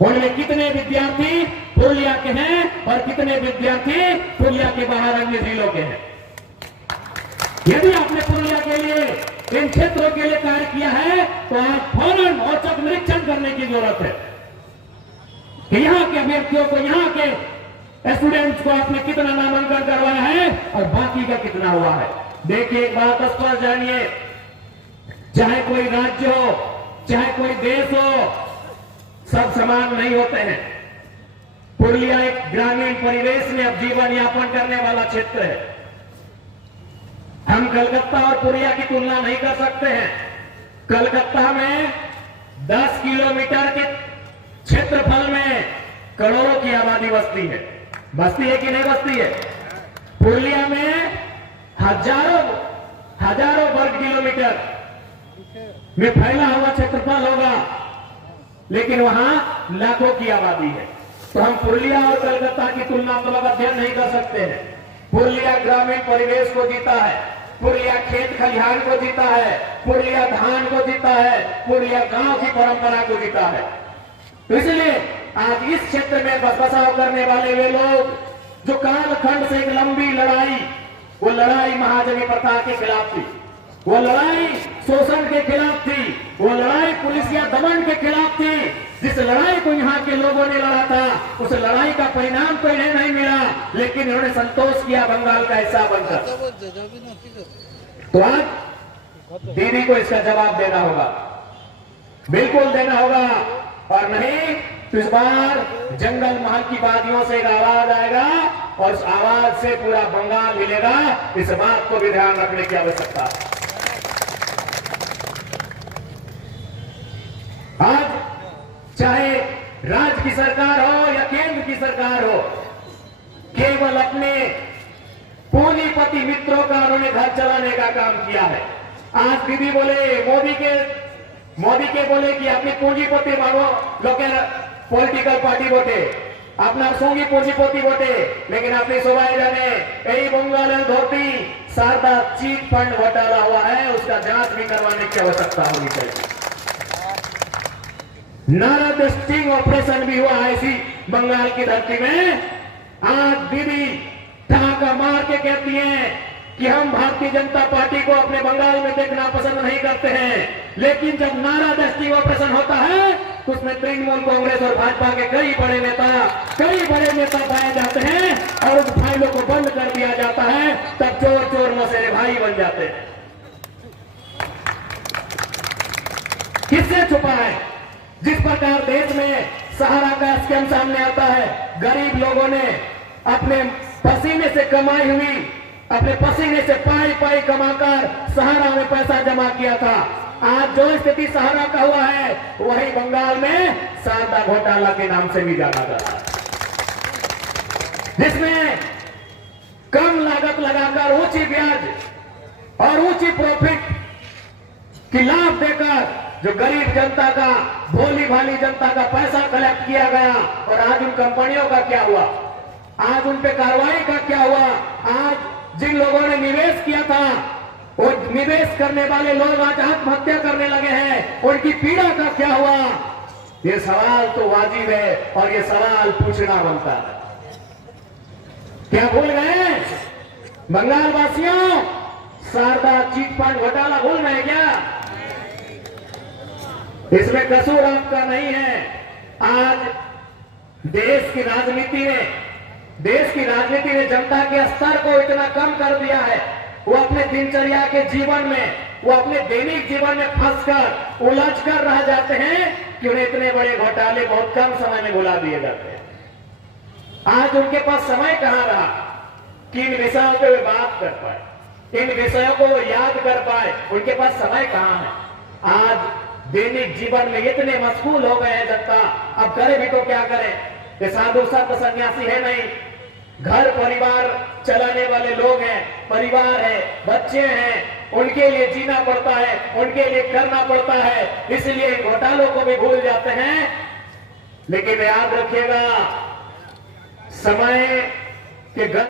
उनमें कितने विद्यार्थी पुरुलिया के हैं और कितने विद्यार्थी पुरुलिया के बाहर अन्य जिलों के हैं। यदि आपने पुरुलिया के लिए, इन क्षेत्रों के लिए कार्य किया है तो आप फौरन औचक निरीक्षण करने की जरूरत है कि यहाँ के अभ्यर्थियों को, यहाँ के स्टूडेंट्स को आपने कितना नामांकन करवाया है और बाकी का कितना हुआ है। देखिए, एक बात स्पष्ट जानिए, चाहे कोई राज्य हो, चाहे कोई देश हो, सब समान नहीं होते हैं। पुरुलिया एक ग्रामीण परिवेश में अब जीवन यापन करने वाला क्षेत्र है। हम कलकत्ता और पुरुलिया की तुलना नहीं कर सकते हैं। कलकत्ता में 10 किलोमीटर के क्षेत्रफल में करोड़ों की आबादी बसती है। बसती है कि नहीं बसती है? पुरुलिया में हजारों वर्ग किलोमीटर में फैला हुआ क्षेत्रफल होगा, लेकिन वहां लाखों की आबादी है। तो हम पुरुलिया और कलकत्ता की तुलनात्मक अध्ययन नहीं कर सकते हैं। पुरुलिया ग्रामीण परिवेश को जीता है, पुरुलिया खेत खलिहान को जीता है, पुरुलिया धान को जीता है, पुरुलिया गांव की परंपरा को जीता है। तो इसलिए आज इस क्षेत्र में बसाव करने वाले वे लोग जो कालखंड से एक लंबी लड़ाई, वो लड़ाई महाजनी प्रथा के खिलाफ थी, वो लड़ाई शोषण के खिलाफ थी, वो लड़ाई पुलिसिया दमन के खिलाफ थी। जिस लड़ाई को यहाँ के लोगों ने लड़ा था, उस लड़ाई का परिणाम तो इन्हें नहीं मिला, लेकिन इन्होंने संतोष किया बंगाल का हिस्सा बनकर। तो आज दीदी को इसका जवाब देना होगा, बिल्कुल देना होगा, और नहीं तो इस बार जंगल महल की वादियों से एक आवाज आएगा और उस आवाज से पूरा बंगाल हिलेगा। इस बात को भी ध्यान रखने की आवश्यकता है। आज चाहे राज्य की सरकार हो या केंद्र की सरकार हो, केवल अपने पूंजीपति मित्रों का उन्होंने घर चलाने का काम किया है। आज दीदी बोले, मोदी के बोले कि अपनी पूंजीपति मानो लोग पॉलिटिकल पार्टी वोटे, अपना सोंगी पूंजीपति वोटे, लेकिन अपनी सुबाई जाने यही बंगाल धोती शारदा चीट फंड घोटाला हुआ है, उसका जांच भी करवाने की आवश्यकता होनी चाहिए। नारद स्टिंग ऑपरेशन भी हुआ है इसी बंगाल की धरती में। आज दीदी ठहाका मार के कहती हैं कि हम भारतीय जनता पार्टी को अपने बंगाल में देखना पसंद नहीं करते हैं, लेकिन जब नारद स्टिंग ऑपरेशन होता है तो उसमें तृणमूल कांग्रेस और भाजपा के कई बड़े नेता पाए जाते हैं और उन फाइलों को बंद कर दिया जाता है। तब चोर चोर मसेरे भाई बन जाते हैं। किससे छुपा है? जिस प्रकार देश में सहारा का स्कैम सामने आता है, गरीब लोगों ने अपने पसीने से कमाई हुई, अपने पसीने से पाई कमाकर सहारा में पैसा जमा किया था। आज जो स्थिति सहारा का हुआ है, वही बंगाल में शारदा घोटाला के नाम से भी जाना जाता है, जिसमें कम लागत लगाकर ऊंची ब्याज और ऊंची प्रॉफिट की लाभ देकर जो गरीब जनता का, भोली भाली जनता का पैसा कलेक्ट किया गया। और आज उन कंपनियों का क्या हुआ? आज उन पे कार्रवाई का क्या हुआ? आज जिन लोगों ने निवेश किया था, वो निवेश करने वाले लोग आज आत्महत्या करने लगे हैं, उनकी पीड़ा का क्या हुआ? ये सवाल तो वाजिब है और ये सवाल पूछना बनता है। क्या भूल गए बंगाल वासियों? शारदा चीट फंड घोटाला भूल गए क्या? इसमें कसूर आपका नहीं है। आज देश की राजनीति ने जनता के स्तर को इतना कम कर दिया है, वो अपने दिनचर्या के जीवन में, वो अपने दैनिक जीवन में फंसकर उलझकर रह जाते हैं कि उन्हें इतने बड़े घोटाले बहुत कम समय में भुला दिए जाते हैं। आज उनके पास समय कहां रहा कि इन विषयों पे वे बात कर पाए, इन विषयों को याद कर पाए? उनके पास समय कहां है? आज दैनिक जीवन में इतने मशगूल हो गए हैं जनता, अब करे भी तो क्या करें? ये साधु संत सन्यासी है नहीं, घर परिवार चलाने वाले लोग हैं, परिवार है, बच्चे हैं, उनके लिए जीना पड़ता है, उनके लिए करना पड़ता है, इसलिए घोटालों को भी भूल जाते हैं। लेकिन याद रखिएगा, समय के